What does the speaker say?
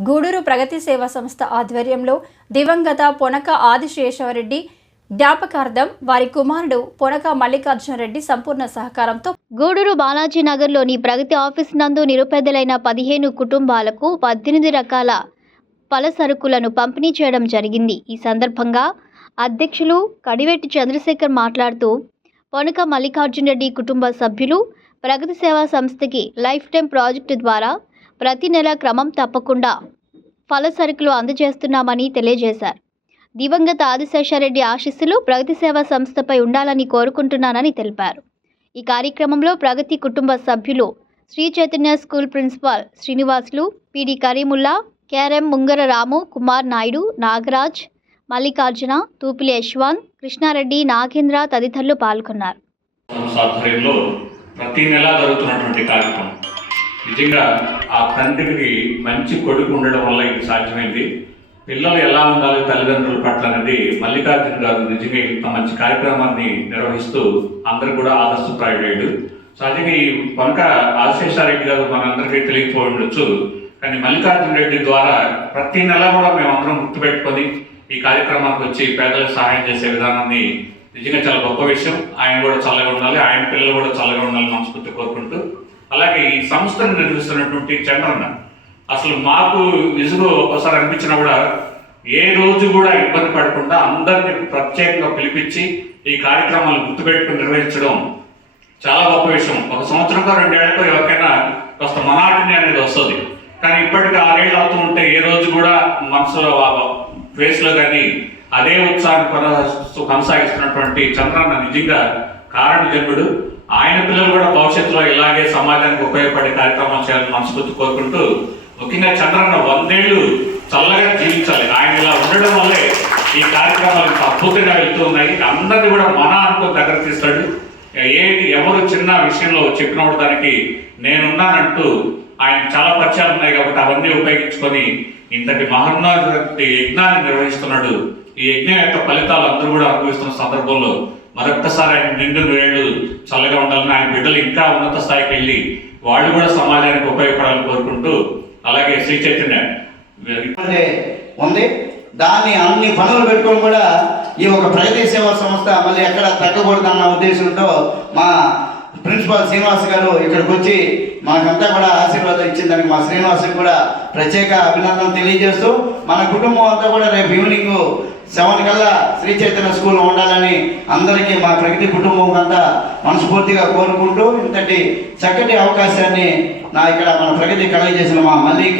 గూడూరు ప్రగతి సేవా సంస్థ ఆధ్వర్యంలో దివంగత పొనక ఆదిశేషవరెడ్డి జ్ఞాపకార్థం వారి కుమారుడు పొనక మల్లికార్జునరెడ్డి సంపూర్ణ సహకారంతో గూడూరు బాలాజీ నగర్లోని ప్రగతి ఆఫీస్ నందు నిరుపేదలైన పదిహేను కుటుంబాలకు పద్దెనిమిది రకాల పల సరుకులను పంపిణీ చేయడం జరిగింది. ఈ సందర్భంగా అధ్యక్షులు కడివెట్టి చంద్రశేఖర్ మాట్లాడుతూ పొనక మల్లికార్జున రెడ్డి కుటుంబ సభ్యులు ప్రగతి సేవా సంస్థకి లైఫ్ టైం ప్రాజెక్టు ద్వారా ప్రతి నెల క్రమం తప్పకుండా ఫలసరుకులు అందజేస్తున్నామని తెలియజేశారు. దివంగత ఆదిశేషారెడ్డి ఆశీస్సులు ప్రగతి సేవా సంస్థపై ఉండాలని కోరుకుంటున్నానని తెలిపారు. ఈ కార్యక్రమంలో ప్రగతి కుటుంబ సభ్యులు Sri Chaitanya school principal Srinivasulu PD Karimulla KRM Mungara Ramu Kumar Naidu Nagaraj Mallikarjuna Thupili Yashwan Krishna Reddy Nagendra తదితరులు పాల్గొన్నారు. ప్రతి నెల జరుగుతున్నటువంటి కార్యక్రమం నిజంగా ఆ తండ్రికి మంచి కొడుకు ఉండడం వల్ల ఇది సాధ్యమైంది. పిల్లలు ఎలా ఉండాలి తల్లిదండ్రుల పట్ల అనేది మల్లికార్జున గారు నిజంగా ఇంత మంచి కార్యక్రమాన్ని నిర్వహిస్తూ అందరూ కూడా ఆదర్శప్రాయుడు సహజంగా ఈ కనుక ఆశేషారెడ్డి గారు మనందరికీ తెలియకపోయి ఉండొచ్చు కానీ మల్లికార్జున రెడ్డి ద్వారా ప్రతి నెల కూడా మేమందరం గుర్తుపెట్టుకొని ఈ కార్యక్రమానికి వచ్చి పేదలకు సహాయం చేసే విధానాన్ని నిజంగా చాలా గొప్ప విషయం. ఆయన కూడా చల్లగా ఉండాలి ఆయన పిల్లలు కూడా చల్లగా ఉండాలని మనస్ఫూర్తి కోరుకుంటూ అలాగే ఈ సంస్థను నిర్వహిస్తున్నటువంటి చంద్రన్న అసలు మాకు విసుగు ఒకసారి అనిపించినా కూడా ఏ రోజు కూడా ఇబ్బంది పడకుండా అందరిని ప్రత్యేకంగా పిలిపించి ఈ కార్యక్రమాలు గుర్తుపెట్టుకుని నిర్వహించడం చాలా గొప్ప విషయం. ఒక సంవత్సరంకో రెండేళ్ళకో ఎవరికైనా కాస్త మనాటిని అనేది వస్తుంది. కానీ ఇప్పటికీ ఆరేళ్ళు అవుతూ ఉంటే ఏ రోజు కూడా మనసులో ఫేస్లో కానీ అదే ఉత్సాహాన్ని కొనసాగిస్తున్నటువంటి చంద్రన్న నిజంగా కారణ జన్ముడు ఆయన పిల్లలు కూడా భవిష్యత్తులో ఇలాగే సమాజానికి ఉపయోగపడే కార్యక్రమాలు చేయాలని మనస్ఫూర్తి కోరుకుంటూ ముఖ్యంగా చంద్రన్న వందేళ్ళు చల్లగా జీవించాలి. ఆయన ఇలా ఉండడం వల్లే ఈ కార్యక్రమాలు అద్భుతంగా వెళ్తూ ఉన్నాయి. అందరినీ కూడా మన అనుకో దగ్గర తీస్తాడు. ఏది ఎవరు చిన్న విషయంలో చెప్పినప్పుడు దానికి నేనున్నానంటూ ఆయన చాలా పరిచయాలు ఉన్నాయి కాబట్టి అవన్నీ ఉపయోగించుకొని ఇంతటి మహోన్నత యజ్ఞాన్ని నిర్వహిస్తున్నాడు. ఈ యజ్ఞం యొక్క ఫలితాలు అందరూ కూడా అనుభవిస్తున్న సందర్భంలో మరొక్కసారి ఆయన నిండు వేళ్ళు చల్లగా ఉండాలని ఆయన బిడ్డలు ఇంకా ఉన్నత స్థాయికి వెళ్ళి వాళ్ళు కూడా సమాజానికి ఉపయోగపడాలని కోరుకుంటూ అలాగే శ్రీ చైతన్య అంటే ఉంది. దాన్ని అన్ని పనులు పెట్టుకొని కూడా ఈ ఒక ప్రగతి సేవా సంస్థ మళ్ళీ ఎక్కడ తగ్గకూడదన్న ఉద్దేశంతో మా ప్రిన్సిపాల్ శ్రీనివాస్ గారు ఇక్కడికి వచ్చి మాకంతా కూడా ఆశీర్వాదం ఇచ్చిందానికి మా శ్రీనివాస్కి కూడా ప్రత్యేక అభినందన తెలియజేస్తూ మన కుటుంబం అంతా కూడా రేపు ఈవినింగ్ సెవెన్ కల్లా శ్రీ చైతన్య స్కూల్ ఉండాలని అందరికీ మా ప్రగతి కుటుంబం అంతా మనస్ఫూర్తిగా కోరుకుంటూ ఇంతటి చక్కటి అవకాశాన్ని నా ఇక్కడ మన ప్రగతి కలగజేసిన మా మల్లికి